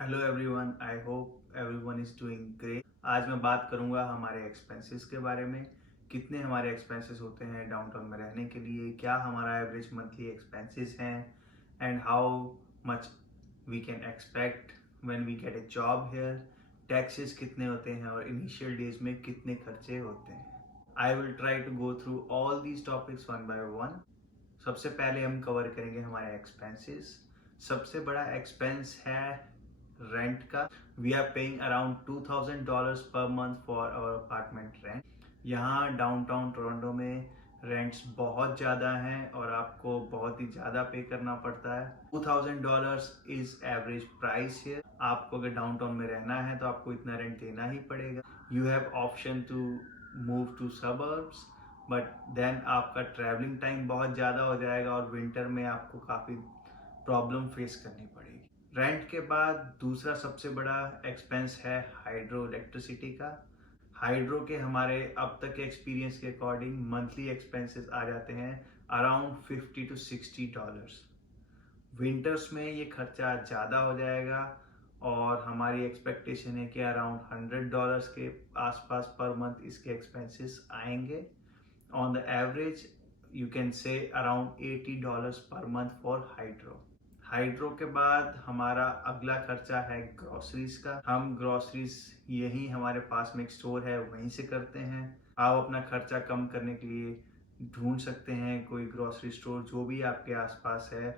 Hello everyone, I hope everyone is doing great. आज मैं बात करूंगा हमारे एक्सपेंसेस के बारे में। कितने हमारे एक्सपेंसेस होते हैं डाउनटाउन में रहने के लिए, क्या हमारा एवरेज मंथली एक्सपेंसेस हैं, and how much we can expect when we get a job here. Taxes कितने होते हैं और इनिशियल डेज में कितने खर्चे होते हैं। I will try to go through all these topics one by one. सबसे पहले हम कवर करेंगे हमारे एक्सपेंसेस। सबसे बड़ा एक्सपेंस है रेंट का। We are paying around $2,000 per month for our apartment rent. यहाँ डाउनटाउन टोरंटो में रेंट्स बहुत ज़्यादा हैं और आपको बहुत ही ज़्यादा पे करना पड़ता है। $2,000 इज एवरेज प्राइस है। आपको अगर डाउनटाउन में रहना है तो आपको इतना रेंट देना ही पड़ेगा। You have option to move to suburbs, but then आपका ट्रैवलिंग टाइम बहुत ज़्यादा हो जाएगा और विंटर में आपको काफ़ी प्रॉब्लम फेस करनी पड़ेगी। रेंट के बाद दूसरा सबसे बड़ा एक्सपेंस है हाइड्रो इलेक्ट्रिसिटी का। हाइड्रो के हमारे अब तक के एक्सपीरियंस के अकॉर्डिंग मंथली एक्सपेंसेस आ जाते हैं अराउंड $50 to $60। विंटर्स में ये खर्चा ज़्यादा हो जाएगा और हमारी एक्सपेक्टेशन है कि अराउंड $100 के आसपास पर मंथ इसके एक्सपेंसेस आएंगे। On the average you can say around $80 पर मंथ फॉर हाइड्रो। हाइड्रो के बाद हमारा अगला खर्चा है ग्रोसरीज का। हम ग्रोसरीज यही हमारे पास में एक स्टोर है वहीं से करते हैं। आप अपना खर्चा कम करने के लिए ढूंढ सकते हैं कोई ग्रोसरी स्टोर जो भी आपके आसपास है,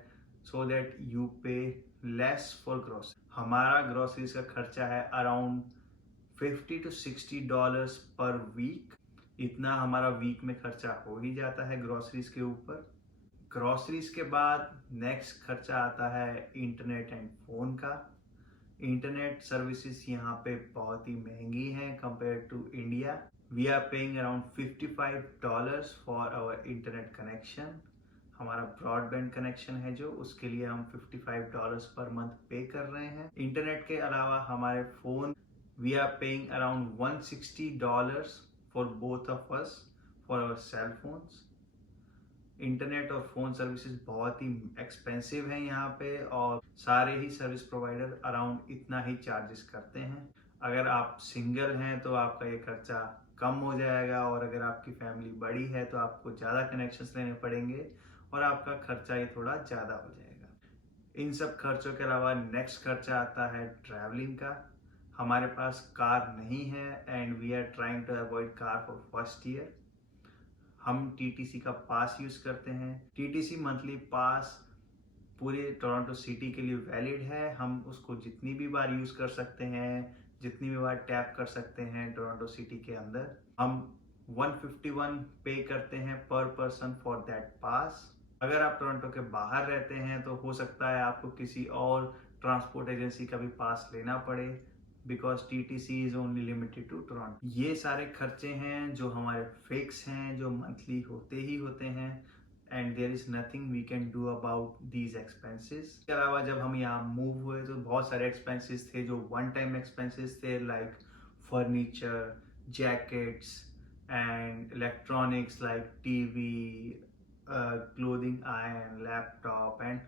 सो दैट यू पे लेस फॉर ग्रोसरी। हमारा ग्रोसरीज का खर्चा है अराउंड $50 to $60 पर वीक। इतना हमारा वीक में खर्चा हो ही जाता है ग्रोसरीज के ऊपर। ग्रोसरीज के बाद नेक्स्ट खर्चा आता है इंटरनेट एंड फ़ोन का। इंटरनेट सर्विसेज यहाँ पे बहुत ही महंगी हैं compare to India. We are paying around $55 for our internet connection. हमारा ब्रॉडबैंड कनेक्शन है जो, उसके लिए हम $55 पर मंथ पे कर रहे हैं। इंटरनेट के अलावा हमारे phone we are paying around $160 for both of us for our cell phones. Internet और फ़ोन सर्विसेज बहुत ही एक्सपेंसिव हैं यहाँ पे और सारे ही सर्विस प्रोवाइडर अराउंड इतना ही चार्जेस करते हैं। अगर आप सिंगल हैं तो आपका ये खर्चा कम हो जाएगा और अगर आपकी फैमिली बड़ी है तो आपको ज़्यादा कनेक्शंस लेने पड़ेंगे और आपका खर्चा ये थोड़ा ज़्यादा हो जाएगा। इन सब खर्चों के अलावा नेक्स्ट खर्चा आता है ट्रैवलिंग का। हमारे पास कार नहीं है and we are trying to avoid car for first year. हम टीटीसी का पास यूज़ करते हैं। टीटीसी मंथली पास पूरे टोरंटो सिटी के लिए वैलिड है। हम उसको जितनी भी बार यूज़ कर सकते हैं, जितनी भी बार टैप कर सकते हैं टोरंटो सिटी के अंदर। हम 151 पे करते हैं पर पर्सन फॉर दैट पास। अगर आप टोरंटो के बाहर रहते हैं तो हो सकता है आपको किसी और ट्रांसपोर्ट एजेंसी का भी पास लेना पड़े, because TTC is only limited to Toronto. ये सारे खर्चे हैं जो हमारे फिक्स हैं, जो मंथली होते ही होते हैं and there is nothing we can do about these expenses. इसके अलावा जब हम यहाँ मूव हुए तो बहुत सारे एक्सपेंसेस थे जो वन टाइम एक्सपेंसेस थे, like furniture, jackets and electronics like TV, clothing, iron, laptop and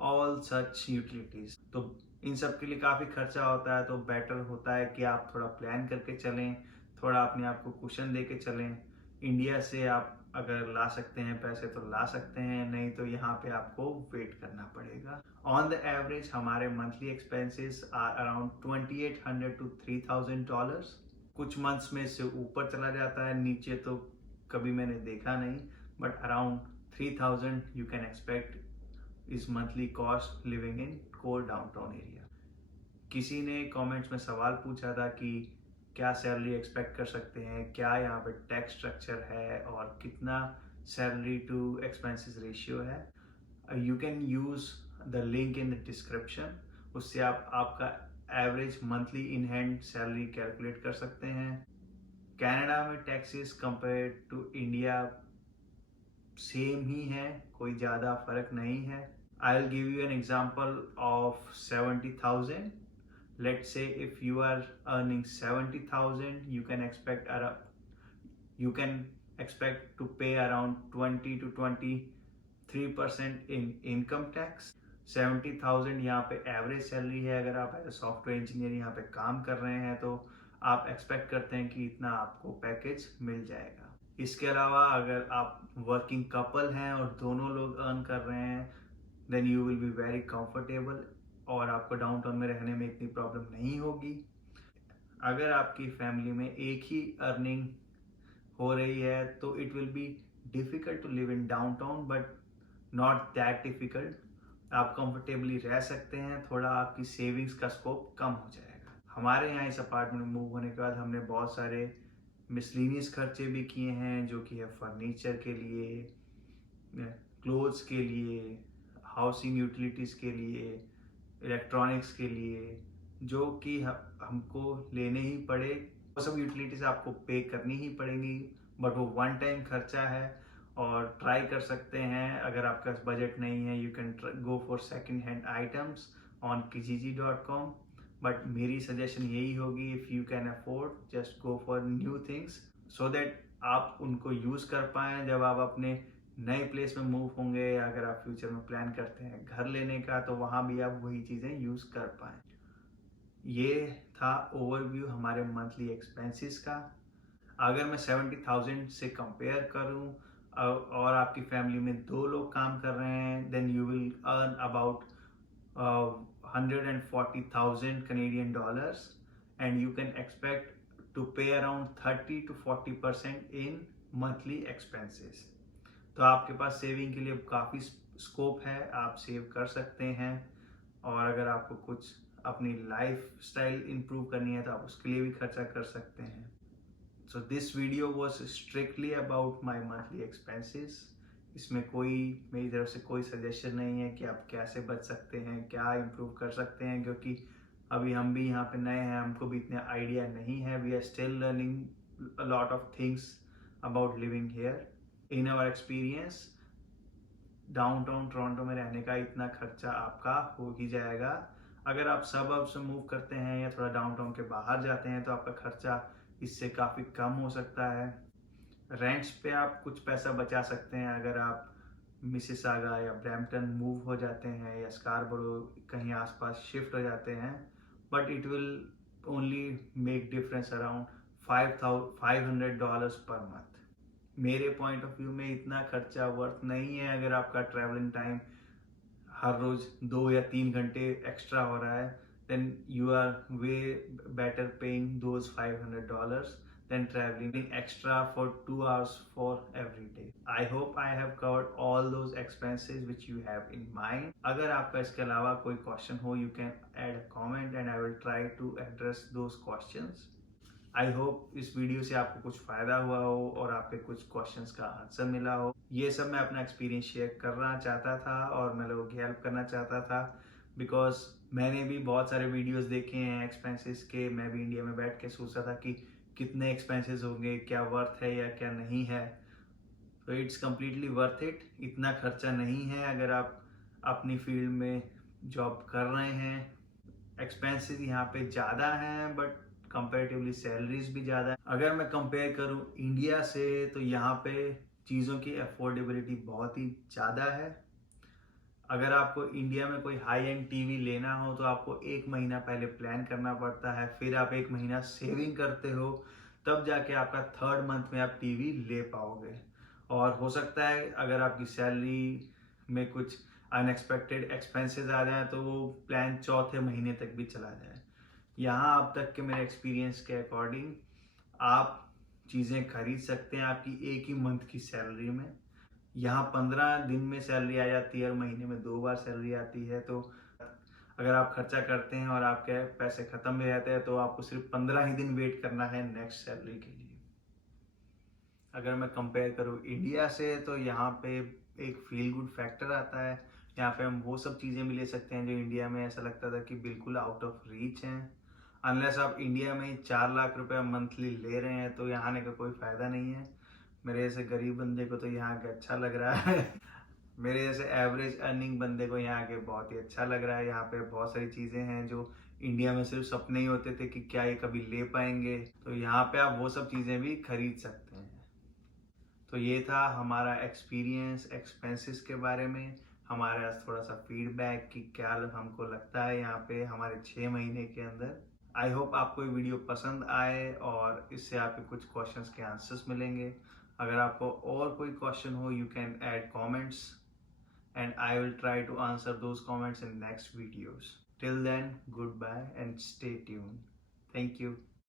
all such utilities. तो इन सब के लिए काफ़ी खर्चा होता है, तो बेटर होता है कि आप थोड़ा प्लान करके चलें, थोड़ा अपने आप को कुशन दे के चलें। इंडिया से आप अगर ला सकते हैं पैसे तो ला सकते हैं, नहीं तो यहाँ पे आपको वेट करना पड़ेगा। ऑन द एवरेज हमारे monthly expenses are around $2,800 to $3,000। कुछ मंथ्स में इससे ऊपर चला जाता है, नीचे तो कभी मैंने देखा नहीं, but around 3,000 you can expect is monthly cost living in core downtown area. किसी ने कमेंट्स में सवाल पूछा था कि क्या सैलरी एक्सपेक्ट कर सकते हैं, क्या यहाँ पे टैक्स स्ट्रक्चर है और कितना सैलरी टू एक्सपेंसेस रेशियो है। You can use the link in the description. उससे आप आपका average monthly in hand salary calculate कर सकते हैं। कनाडा में taxes compared to India same ही है, कोई ज़्यादा फर्क नहीं है। I will give you an example of 70,000। Let's say if you are earning 70,000, you can expect to pay around 20 to 23% in income tax. 70,000 यहाँ पे एवरेज सैलरी है। अगर आप एज ए सॉफ्टवेयर इंजीनियर यहाँ पे काम कर रहे हैं तो आप एक्सपेक्ट करते हैं कि इतना आपको पैकेज मिल जाएगा। इसके अलावा अगर आप वर्किंग कपल हैं और दोनों लोग अर्न कर रहे हैं then you will be very comfortable और आपको डाउनटाउन में रहने में इतनी प्रॉब्लम नहीं होगी। अगर आपकी फैमिली में एक ही अर्निंग हो रही है तो it will be difficult to live in downtown but not that difficult. आप कंफर्टेबली रह सकते हैं, थोड़ा आपकी सेविंग्स का स्कोप कम हो जाएगा। हमारे यहाँ इस अपार्टमेंट में मूव होने के बाद हमने बहुत सारे मिसलिनियस खर्चे भी किए हैं, जो कि है फर्नीचर के लिए, क्लोथ्स के लिए, हाउसिंग यूटिलिटीज़ के लिए, इलेक्ट्रॉनिक्स के लिए, जो कि हमको लेने ही पड़े। वो सब यूटिलिटीज़ आपको पे करनी ही पड़ेंगी बट वो वन टाइम खर्चा है और ट्राई कर सकते हैं। अगर आपके पास बजट नहीं है you can go for second hand items on kijiji.com। But मेरी सजेशन यही होगी, if you can afford just go for new things so that आप उनको यूज़ कर पाएँ जब आप अपने नए प्लेस में मूव होंगे। अगर आप फ्यूचर में प्लान करते हैं घर लेने का तो वहाँ भी आप वही चीज़ें यूज़ कर पाएँ। ये था ओवरव्यू हमारे मंथली एक्सपेंसेस का। अगर मैं 70,000 से कंपेयर करूं और आपकी फैमिली में 2 लोग काम कर रहे हैं then you will earn about 140,000 Canadian dollars and you can expect to pay around 30 to 40% in monthly expenses। तो आपके पास सेविंग के लिए काफ़ी स्कोप है, आप सेव कर सकते हैं। और अगर आपको कुछ अपनी लाइफ स्टाइल इम्प्रूव करनी है तो आप उसके लिए भी खर्चा कर सकते हैं। So this video was strictly about my monthly expenses. इसमें कोई मेरी तरफ से कोई सजेशन नहीं है कि आप कैसे बच सकते हैं, क्या इम्प्रूव कर सकते हैं, क्योंकि अभी हम भी यहाँ पे नए हैं, हमको भी इतना आइडिया नहीं है। We are still learning a lot of things about living here. In our experience downtown Toronto में रहने का इतना खर्चा आपका हो ही जाएगा। अगर आप सबअर्ब से मूव करते हैं या थोड़ा डाउनटाउन के बाहर जाते हैं तो आपका खर्चा इससे काफ़ी कम हो सकता है। रेंट्स पे आप कुछ पैसा बचा सकते हैं अगर आप मिसिसागा या ब्रैम्पटन मूव हो जाते हैं या स्कारबरो कहीं आसपास शिफ्ट हो जाते हैं, but it will only make difference around $500 per month. मेरे पॉइंट ऑफ व्यू में इतना खर्चा वर्थ नहीं है। अगर आपका ट्रैवलिंग टाइम हर रोज 2 या 3 घंटे एक्स्ट्रा हो रहा है then you are way better paying those $500 than traveling extra for 2 hours for every day। I hope I have covered all those expenses which you have in mind। अगर आपका इसके अलावा कोई क्वेश्चन हो you can add a comment and I will try to address those questions। I hope इस video से आपको कुछ फ़ायदा हुआ हो और आपके कुछ क्वेश्चंस का आंसर मिला हो। ये सब मैं अपना एक्सपीरियंस शेयर करना चाहता था और मैं लोगों की हेल्प करना चाहता था बिकॉज मैंने भी बहुत सारे वीडियोस देखे हैं एक्सपेंसेस के। मैं भी इंडिया में बैठ के सोचता था कि कितने एक्सपेंसेस होंगे, क्या वर्थ है या क्या नहीं है। तो इट्स कम्प्लीटली वर्थ इट। इतना खर्चा नहीं है अगर आप अपनी फील्ड में जॉब कर रहे हैं। एक्सपेंसेस यहाँ पे ज़्यादा हैं बट कंपेरेटिवली सैलरीज भी ज़्यादा है। अगर मैं कंपेयर करूँ इंडिया से तो यहाँ पे चीज़ों की अफोर्डेबिलिटी बहुत ही ज़्यादा है। अगर आपको इंडिया में कोई हाई एंड टीवी लेना हो तो आपको 1 महीना पहले प्लान करना पड़ता है, फिर आप 1 महीना सेविंग करते हो, तब जाके आपका 3rd मंथ में आप टीवी ले पाओगे। और हो सकता है अगर आपकी सैलरी में कुछ अनएक्सपेक्टेड एक्सपेंसेस आ जाए तो वो प्लान 4थे महीने तक भी चला जाए। यहाँ अब तक के मेरे एक्सपीरियंस के अकॉर्डिंग आप चीज़ें खरीद सकते हैं आपकी एक ही मंथ की सैलरी में। यहाँ 15 दिन में सैलरी आ जाती है और महीने में 2 बार सैलरी आती है। तो अगर आप खर्चा करते हैं और आपके पैसे ख़त्म हो जाते हैं तो आपको सिर्फ 15 ही दिन वेट करना है नेक्स्ट सैलरी के लिए। अगर मैं कंपेयर करूँ इंडिया से तो यहाँ पे एक फील गुड फैक्टर आता है। यहाँ पे हम वो सब चीज़ें भी ले सकते हैं जो इंडिया में ऐसा लगता था कि बिल्कुल आउट ऑफ रीच हैं। अनलेस आप इंडिया में 4 लाख रुपए मंथली ले रहे हैं तो यहाँ आने का कोई फ़ायदा नहीं है। मेरे जैसे गरीब बंदे को तो यहाँ आके अच्छा लग रहा है मेरे जैसे एवरेज अर्निंग बंदे को यहाँ आके बहुत ही अच्छा लग रहा है। यहाँ पे बहुत सारी चीज़ें हैं जो इंडिया में सिर्फ सपने ही होते थे कि क्या ये कभी ले पाएंगे, तो यहाँ पे आप वो सब चीज़ें भी खरीद सकते हैं। तो ये था हमारा एक्सपीरियंस एक्सपेंसेस के बारे में। हमारे पास थोड़ा सा फीडबैक कि क्या हमको लगता है यहाँ पे हमारे 6 महीने के अंदर। आई होप आपको ये वीडियो पसंद आए और इससे आपके कुछ क्वेश्चंस के आंसर्स मिलेंगे। अगर आपको और कोई क्वेश्चन हो, you can add comments and I will try to answer those comments in next videos. Till then, goodbye and stay tuned. Thank you.